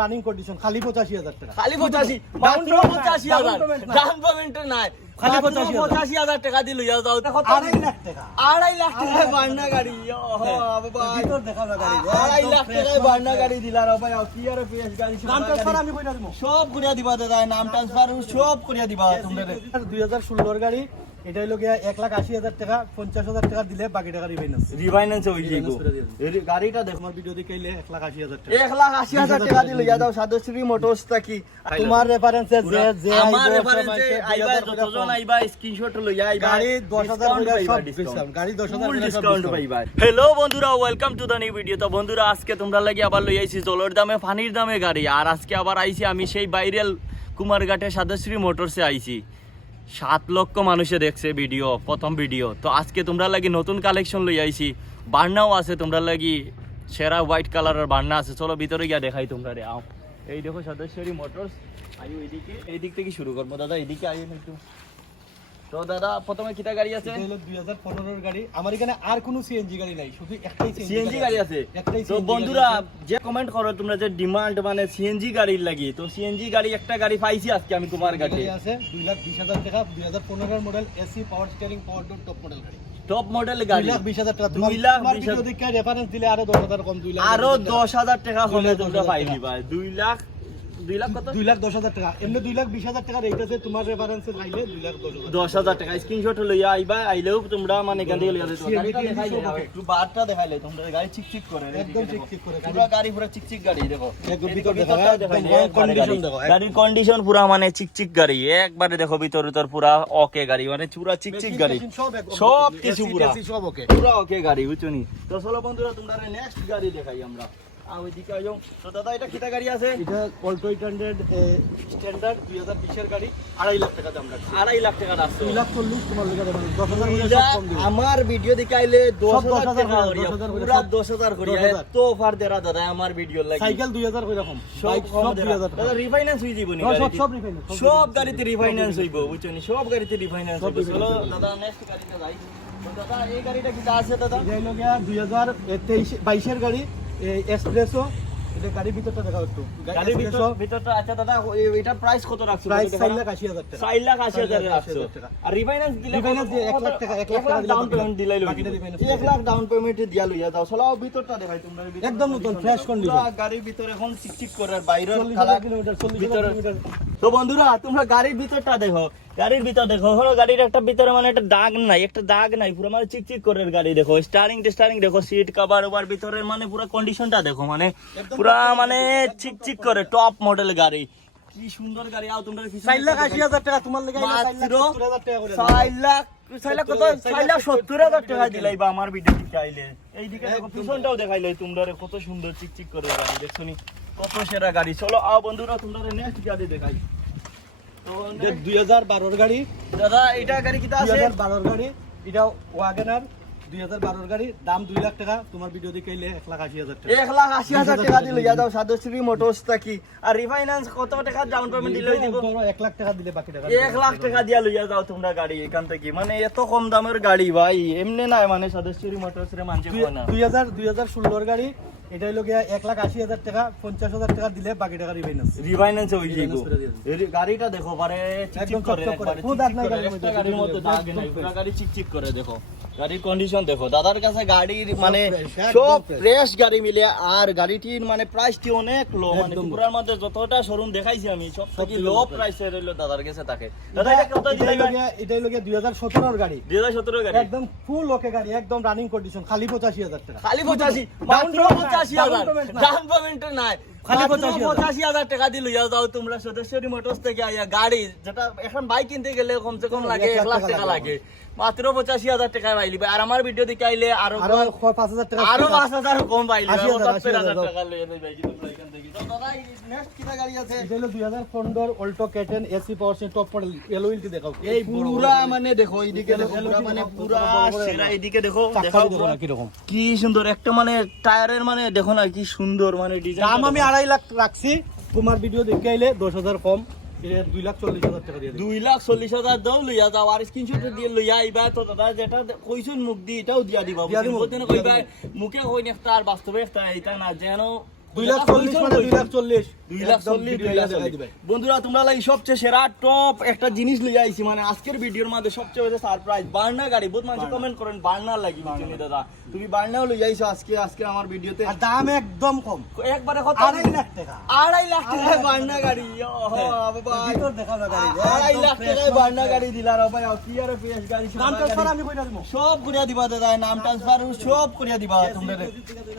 Running condition খালি 85,000 টাকা। খালি 85 মাত্র 85,000 ডাউন পেমেন্ট নাই খালি মাত্র 85,000 টাকা দিয়ে লইয়া যাও 2.5 লাখ টাকা। 2.5 লাখ টাকায় বান্না গাড়ি বাবা ভিতর দেখাও না গাড়ি 2.5 লাখ টাকায় বান্না গাড়ি দিলা রে ভাই কি আর পেস গাড়ি নাম ট্রান্সফার আমি কইরা দেব। সব করিয়া দিবা দাদা নাম ট্রান্সফার সব করিয়া দিবা তোমরা 2016 এর গাড়ি, এটা হলো গিয়া 1,80,000 টাকা, 50,000 টাকা দিলে বাকি টাকা রিফাইন্যান্স। রিফাইন্যান্স হই যাইবো এই গাড়িটা দেখো আমার ভিডিও দেখাইলে 1,80,000 টাকা। 1,80,000 টাকা দিয়ে লইয়া যাও সাদশ্রী মোটরস থাকি তোমার রেফারেন্সে যে আমার রেফারেন্সে আইবা যতজন আইবা স্ক্রিনশট লইয়া আইবা গাড়ি 10,000 করে সব ডিসকাউন্ট, গাড়ি 10,000 করে সব ডিসকাউন্ট পাইবা। হ্যালো বন্ধুরা, welcome to the new video. তো বন্ধুরা আজকে তোমরা লাগি আবার লই আইছি জলের দামে পানির দামে গাড়ি। আর আজকে আবার আইছি আমি সেই ভাইরাল কুমারঘাটে সাদশ্রী মোটরসে আইছি। 7 লক্ষ মানুষে দেখছে ভিডিও, প্রথম ভিডিও। তো আজকে তোমরা লাগি নতুন কালেকশন লই আইছি, বার্নাও আছে তোমরা লাগি, সেরা হোয়াইট কালারের বার্না আছে। চলো ভিতরে গিয়া দেখাই তোমরা রে। আও এই দেখো সাদশ্রী মোটরস। আইও এইদিকে, এই দিক থেকে শুরু করবো দাদা, এইদিকে আইও একটু। তো দাদা প্রথমে কিটা গাড়ি আছে? এটা হলো 2015 এর গাড়ি। আমার এখানে আর কোনো সিএনজি গাড়ি নাই, শুধু একটাই সিএনজি গাড়ি আছে। একটাই তো বন্ধুরা যে কমেন্ট করো তোমরা যে ডিমান্ড মানে সিএনজি গাড়ির লাগি, তো সিএনজি গাড়ি একটা গাড়ি পাইছি আজকে আমি কুমারঘাটে। আছে 2,20,000 টাকা, 2015 এর model, AC power steering power door top model গাড়ি। টপ মডেল গাড়ি 2,20,000 টাকা। 2,20,000 টাকা রেফারেন্স দিলে আরো 10,000 কম, 2 লাখ আরো 10,000 টাকা কমে তোমরা পাই দিবা। 2 লাখ কত? 2,10,000 টাকা। এমনি 2,20,000 টাকা রেট আছে, তোমার রেফারেন্সে লাইলে 2,10,000। 10,000 টাকা স্ক্রিনশট লইয়া আইবা, আইলেও তোমরা মানে এখান থেকে লইয়া দিতে পারো। গাড়িটা দেখাইলে একটু বারটা দেখাইলে তোমরা গাড়ি চিকচিক করে, একদম চিকচিক করে পুরো গাড়ি পুরো চিকচিক গাড়ি দেখো। একদম ভিতর দেখো, ভিতরটাও একদম দেখাইলে, কন্ডিশন দেখো। গাড়ির কন্ডিশন পুরা মানে চিকচিক গাড়ি একবারে দেখো, ভিতর পুরা ওকে গাড়ি, মানে পুরা চিকচিক গাড়ি, সব কিছু পুরা সব ওকে, পুরা ওকে গাড়ি বুঝছনি। তো চলো বন্ধুরা তোমরা নেক্সট গাড়ি দেখাই আমরা। ওইদিকে আইও। তো দাদা এটা কিটা গাড়ি আছে? এটা অল্টো 800 স্ট্যান্ডার্ড 2020 এর গাড়ি, 2.5 লাখ টাকা দাম রাখছি। 2.5 লাখ টাকা আছে। 2,40,000 তোমার লেগে দেবেন, 10,000 করে সব কম দিবেন। আমার ভিডিও দেখে আইলে 10,000 টাকা 10,000 করে পুরা 10,000 করে এত অফার দেরা দাদা আমার ভিডিও লাগি। সাইকেল 2,000 করে রকম, সব বাইক কম সব দেরা 2,000 দাদা রিফাইন্যান্স হই যাইবো নি সব গাড়িতে? সব রিফাইন্যান্স, সব গাড়িতে রিফাইন্যান্স হইব বুঝছনি, সব গাড়িতে রিফাইন্যান্স হইব। চলো দাদা নেক্সট গাড়িতে যাই। তো দাদা এই গাড়িটা কিটা আছে দাদা? এটা হলো গিয়া 2023-22 এর গাড়ি, এক্সপ্রেসো। এটা গাড়ির ভিতরটা দেখাও একটু। গাড়ির ভিতরটা আচ্ছা দাদা এটা প্রাইস কত রাখছো? প্রাইস 4,80,000 টাকা। 4,80,000 রাখছো। আর রিফাইন্যান্স দিলে রিফাইন্যান্স দিয়ে 1 লাখ টাকা, 1 লাখ টাকা ডাউন পেমেন্ট দিলাই লই। বাকিটা refinance 1 লাখ ডাউন পেমেন্ট দিয়া লইয়া দাও। চলো ভিতরটা দেখাই তোমরা। একদম নতুন ফ্রেশ কন্ডিশন। পুরো গাড়ির ভিতর এখন চিকচিক করে, আর বাইরে 40,000 কিলোমিটার, 40,000 কিলোমিটার। তো বন্ধুরা তোমরা গাড়ির ভিতরটা দেখো, গাড়ির ভিতর দেখো, হলো গাড়ির একটা ভিতরে মানে একটা দাগ নাই, একটা দাগ নাই, পুরো মানে চিকচিক করে গাড়ি দেখো। স্টারিং দেখো, সিট কভার ওভার ভিতরের মানে পুরো কন্ডিশনটা দেখো, মানে পুরো মানে চিকচিক করে টপ মডেল গাড়ি। কি সুন্দর গাড়ি। আও তোমরা 4,80,000 টাকা তোমার লেগে মাত্র 4,70,000 টাকা করে। 4,70,000 টাকা দিলাইবা আমার ভিডিও দিকে আইলে। এইদিকে দেখো পিছনটাও দেখাইলে তোমরা কত সুন্দর চিকচিক করে গাড়ি দেখছনি, কত সেরা গাড়ি। চলো আও বন্ধুরা তোমরা নেক্সট গাড়ি দেখাই। তো 2012 এর গাড়ি, দাদা এটা গাড়ি কিটা আছে? 2012 এর গাড়ি, এটা ওয়াগনার 2012 এর গাড়ি, দাম 2 লাখ টাকা। তোমার ভিডিও দেখাইলে 1,80,000 টাকা। 1,80,000 টাকা দিলে ইয়া দাও সাদশ্রী মোটরস থাকি। আর রিফাইন্যান্স কত টাকা ডাউন পেমেন্ট দিলে দিব? 1 লাখ টাকা দিলে বাকি টাকা 1 লাখ টাকা দিয়া লইয়া যাও তোমরা গাড়ি এখান থেকে। মানে এত কম দামের গাড়ি ভাই এমনি নাই, মানে সাদশ্রী মোটরস রে মানছে কয় না। 2016 এর গাড়ি, এটা হলো গিয়া 1,80,000 টাকা, 50,000 টাকা দিলে বাকি টাকা রিফাইন্যান্স। রিফাইন্যান্স হই যাইবো। এই গাড়িটা দেখো পারে চিকচিক একদম করে, চকচক করে। একবারে কোনো দাগ নাই গাড়ির মধ্যে। গাড়ির মধ্যে দাগ নাই, পুরো গাড়ি চিকচিক করে দেখো। গাড়ির কন্ডিশন দেখো, দাদার কাছে গাড়ির মানে সব ফ্রেশ গাড়ি মিলে। আর গাড়িটির মানে প্রাইসটি অনেক লো, মানে পুরার মধ্যে যতটা শোরুম দেখাইছি আমি সব থেকে লো প্রাইসে রইলো দাদার কাছে থাকে। দাদা এটা কত দিলাই? এটা হলো গিয়া 2017 এর গাড়ি, 2017 গাড়ি একদম ফুল ওকে গাড়ি, একদম রানিং কন্ডিশন, খালি 85,000 টাকা। খালি 85 মাত্র 85,000 ডাউন পেমেন্ট নাই, খালি 85,000 টাকা দিয়ে লইয়া যাও তোমরা সদস্যরি মোটরস থেকে আইয়া গাড়ি, যেটা এখন বাইক কিনতে গেলে কমসে কম লাগে 1 লাখ টাকা লাগে, মাত্র 85,000 টাকায় পাইলি। আর আমার ভিডিও দেখে আইলে আরো 5,000 টাকা, আরো 5,000 কম পাইলি, 80,000 টাকা লইয়া যাই ভাই তোমরা এখান থেকে। তো দাদা নেক্সট কিটা গাড়ি আছে? এটা হলো 2015 Alto K ten AC power steering top model, এলওইলটি দেখাও। এই পুরা মানে দেখো এইদিকে দেখো, পুরা মানে পুরা সেরা। এইদিকে দেখো, দেখাও দেখো না কি রকম, কি সুন্দর একটা মানে টায়ারের মানে দেখো না কি সুন্দর মানে ডিজাইন। দাম আমি 2.5 লাখ রাখছি, তোমার ভিডিও দেখে আইলে 10,000 কম, এটা 2,40,000 টাকা দিয়ে দিই। 2,40,000 দাও লইয়া যাও, আর স্ক্রিনশট দিয়ে লইয়া আইবা। তো দাদা যেটা কইছুন মুখ দি এটাও দিয়া দিবা, বলতে না কইবা মুখে কই একটা আর বাস্তবে একটা, এটা না যেন 2,40,000 মানে 2,40,000 2,40,000 বন্ধুরা তোমরা লাগি সবচেয়ে সেরা টপ একটা জিনিস লইয়া আইছি মানে আজকের ভিডিওর মধ্যে সবচেয়ে বেশি সারপ্রাইজ বার্না গাড়ি বহুত মানুষ কমেন্ট করেন বার্না লাগি বুঝছেন দাদা তুমি বার্নাও লইয়া আইছো আজকে আমার ভিডিওতে আর দাম একদম কম, একবারে কত 2.5 লাখ টাকা। 2.5 লাখ টাকায় বার্না গাড়ি ওহো বাবা ভিতর দেখাও না গাড়ি, 2.5 লাখ টাকায় বার্না গাড়ি দিলার ভাই কি আর ফ্রেশ গাড়ি নাম ট্রান্সফার আমি কইরা দিমু। সব করিয়া দিবা দাদা নাম ট্রান্সফার সব করিয়া দিবা তোমরা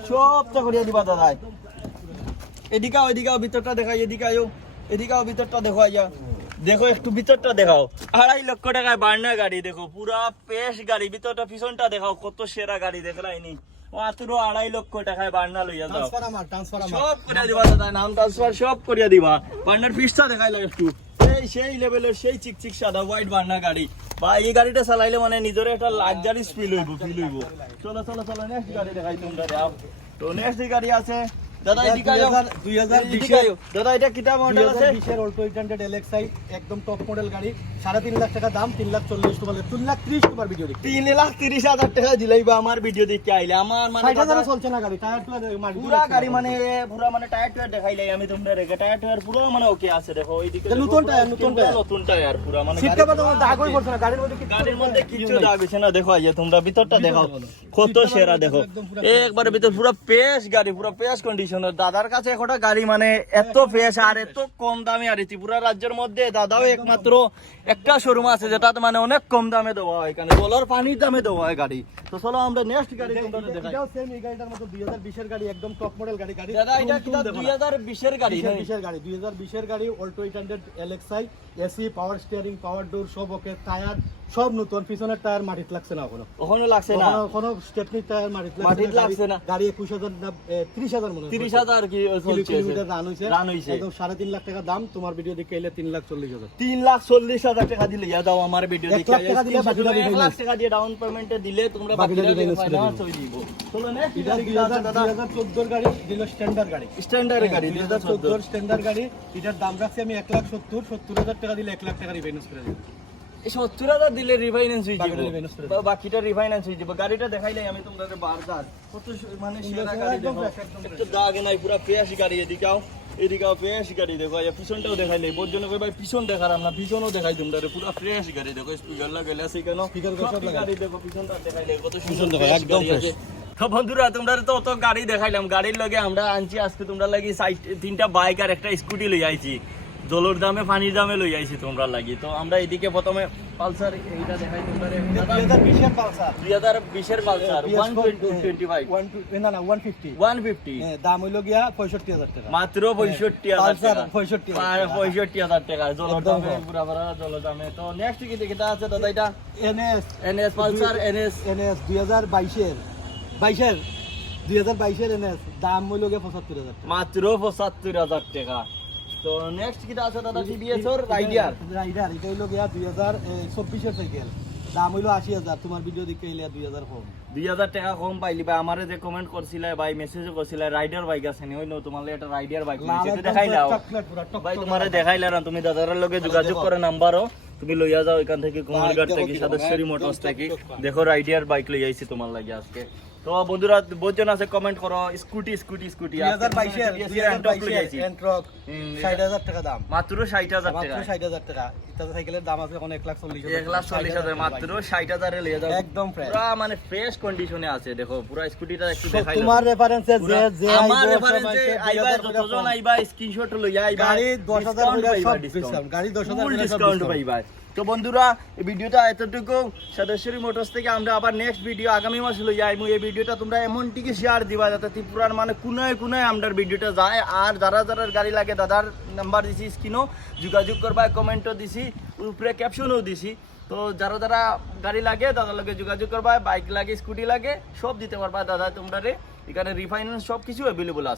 সবটা করিয়া দিবা দাদা এদিকাও ভিতরটা দেখাই এদিকাও ভিতরটা দেখো আইয়া দেখো একটু ভিতরটা দেখাও 2.5 লক্ষ টাকায় বার্না গাড়ি দেখো পুরা পেশ গাড়ি ভিতরটা পিছনটা দেখাও কত সেরা গাড়ি দেখলাইনি মাত্র 2.5 লক্ষ টাকায় বার্না লইয়া যাও ট্রান্সফার আমার সব করিয়া দিবা দাদা নাম ট্রান্সফার সব করিয়া দিবা বার্নার পিসটা দেখাইলা একটু সেই লেভেলের সেই চিকচিক সাদা হোয়াইট বার্না গাড়ি বা এই গাড়িটা চালাইলে মানে নিজের একটা লাক্সারি ফিল হইব চলো নেক্সট গাড়ি দেখাই তোমরা তো নেক্সট গাড়ি আছে দাদা এদিকে আয়ো 2020 আয়ো দাদা এটা কিটা মডেল আছে 2020 এর অল্টো 800 LXi একদম টপ মডেল গাড়ি, 3.5 লাখ টাকা দাম, 3,40,000 তোমার 3,30,000 তোমার ভিডিও দেখি। 3,30,000 টাকা দিলাইবা আমার ভিডিও দেখতে আইলে আমার মানে 60,000 চলছে না গাড়ি, টায়ার টুয়ার মাটি পুরা গাড়ি মানে পুরা মানে টায়ার টুয়ার দেখাইলাই আমি তোমরা রেখে টায়ার টুয়ার পুরো মানে ওকে আছে দেখো ওইদিকে নতুন টায়ার পুরা মানে সিট কভার তোমার দাগ হই পড়ছে না গাড়ির মধ্যে, গাড়ির মধ্যে কিছু দাগ হইছে না দেখো আইয়া তোমরা ভিতরটা দেখাও কত সেরা দেখো একবারে ভিতর পুরো পেশ গাড়ি পুরো পেশ কন্ডিশনের দাদার কাছে একটা গাড়ি মানে এত পেশ আর এত কম দামে আর ত্রিপুরা রাজ্যের মধ্যে দাদাও একমাত্র একটা শোরুম আছে যেটা মানে অনেক কম দামে দেওয়া হয় এখানে জলের পানির দামে দেওয়া হয় গাড়ি তো চলো আমরা নেক্সট গাড়ি তোমরা দেখাই এটাও সেম এই গাড়িটার মতো 2020 এর গাড়ি একদম টপ মডেল গাড়ি দাদা এটা কি 2020 এর গাড়ি 2020 এর গাড়ি 2020 এর গাড়ি Alto 800 LXi AC power steering power door সব ওকে, টায়ার সব নতুন, পিছনের টায়ার মাটিতে লাগছে না ওখানে লাগছে না কোনো স্টেপনি টায়ার মাটিতে লাগছে না গাড়ি 21,000 না 30,000 মনে হয় 30,000 কি চলছে কিলোমিটার রান হইছে একদম একদম 3.5 লাখ টাকা দাম, তোমার ভিডিও দেখে এলে 3,40,000 3,40,000 টাকা দিলে ইয়া দাও আমার ভিডিও 1 দেখে লাখ টাকা দিলে বাকিটা 1 লাখ টাকা দিয়ে ডাউন পেমেন্টে দিলে তোমরা বাকিটা বাকিটা finance করে ফাইনান্স হই দিব চলো নেক্সট এটা গাড়ি কিটা আছে দাদা 2014 গাড়ি দিল স্ট্যান্ডার্ড গাড়ি, স্ট্যান্ডার্ড গাড়ি 2014 স্ট্যান্ডার্ড গাড়ি, এটার দাম রাখছি আমি 1,70,000 টাকা দিলে 1 লাখ টাকা রিফাইন্যান্স করে দেব। 70,000 দিলে রিফাইন্যান্স হই বাকিটা যাব refinance করে বা বাকিটা রিফাইন্যান্স হই যাব গাড়িটা দেখাইলাই আমি তোমাদের বারবার কত মানে সেরা গাড়ি একদম দেখো fresh, একদম একটু দাগ নাই পুরো ফ্রেশ গাড়ি এদিকেও ফ্রেশ গাড়ি দেখো এই পিছনটাও দেখাইলে বোর জন্য কই ভাই পিছন দেখারাম না পিছনও দেখাই তোমরা পুরো ফ্রেশ গাড়ি দেখো স্পিকার লাগাইলে আছে কেন Speaker সব লাগাই। গাড়ি দেখো পিছনটা দেখাইলে কত পিছন সুন্দর দেখো, fresh একদম গাড়ি fresh। আছে। তো বন্ধুরা তোমরা তো অত গাড়ি দেখাইলাম গাড়ির লগে আমরা আনছি আজকে তোমরা লাগি তিনটা বাইক আর একটা স্কুটি লই আইছি জলের দামে পানির দামে লই আইছি তোমরা লাগি তো আমরা এদিকে প্রথমে পালসার এইটা দেখাই তোমরা 2020 এর পালসার 2020 এর পালসার 125 না 150 150 হ্যাঁ, দাম হইলো গিয়া 65,000 টাকা মাত্র 65,000 পালসার টাকা 65,000 টাকা জলের একদম দামে কম। পুরা ভরা জলের দামে তো নেক্সট কি দেখতে আছে দাদা এটা NS এনএস পালসার এনএস 2022 এর 2022 এর NS দাম হইলো গিয়া 75,000 টাকা। মাত্র 75,000 টাকা তো নেক্সট কি আছে দাদা টিভিএস এর রাইডার রাইডার এটা হইলো গিয়া 2024 এর সাইকেল, দাম হইলো 80,000, তোমার ভিডিও দেখে এলে 2,000 কম। 2,000 টাকা কম পাইলি ভাই আমারে যে কমেন্ট করছিলে ভাই মেসেজও করছিলে রাইডার বাইক আছে নি ওইনো তোমার একটা রাইডার বাইক লাল সেটা একদম দেখাইলাও চকলেট পুরা টক ভাই টক তোমারে লাল। দেখাইলা না তুমি দাদার লগে যোগাযোগ করে নাম্বারও তুমি লইয়া যাও এখান থেকে কুমারঘাট দেখো থেকে কিরকম, সাদেশ্বরী একদম মোটরস থেকে চকচক করা। দেখো রাইডার বাইক লই আইছি তোমার লাগি আজকে তো বন্ধুরা বহুজন আছে কমেন্ট করো স্কুটি 2022 এর এন্ট্রক 60,000 টাকা দাম, মাত্র 60,000 মাত্র টাকা 60,000 টাকা। এটা সাইকেলের দাম আছে এখন 1,40,000 1,40,000 মাত্র 60,000 এ লইয়া যাও একদম fresh। পুরা মানে ফ্রেশ কন্ডিশনে আছে দেখো পুরা স্কুটিটা একটু সব দেখাইলো তোমার রেফারেন্সে যে আমার আইবো, রেফারেন্সে সবাইকে আইবা 2,000 যতজন টাকা আইবা স্ক্রিনশট লইয়া আইবা গাড়ি 10,000 discount করে পাইবা, সব ডিসকাউন্ট, গাড়ি 10,000 ফুল করে সব ডিসকাউন্ট discount। পাইবা তো বন্ধুরা এই ভিডিওটা এতটুকু সাদেশ্বরী মোটরস থেকে আমরা আবার নেক্সট ভিডিও আগামী মাসে লইয়া আইমু এই ভিডিওটা তোমরা এমন টিকে শেয়ার দিবা যাতে ত্রিপুরার মানে কোনায় কোনায় আমরার ভিডিওটা যায় আর যারা যারা গাড়ি লাগে দাদার নাম্বার দিছি স্ক্রিনও যোগাযোগ করবা কমেন্টও দিছি উপরে ক্যাপশনও দিছি তো যারা যারা গাড়ি লাগে দাদার লগে যোগাযোগ করবা বাইক লাগে স্কুটি লাগে সব দিতে পারবা দাদা তোমরা রে এখানে রিফাইন্যান্স সব কিছু অ্যাভেলেবল আছে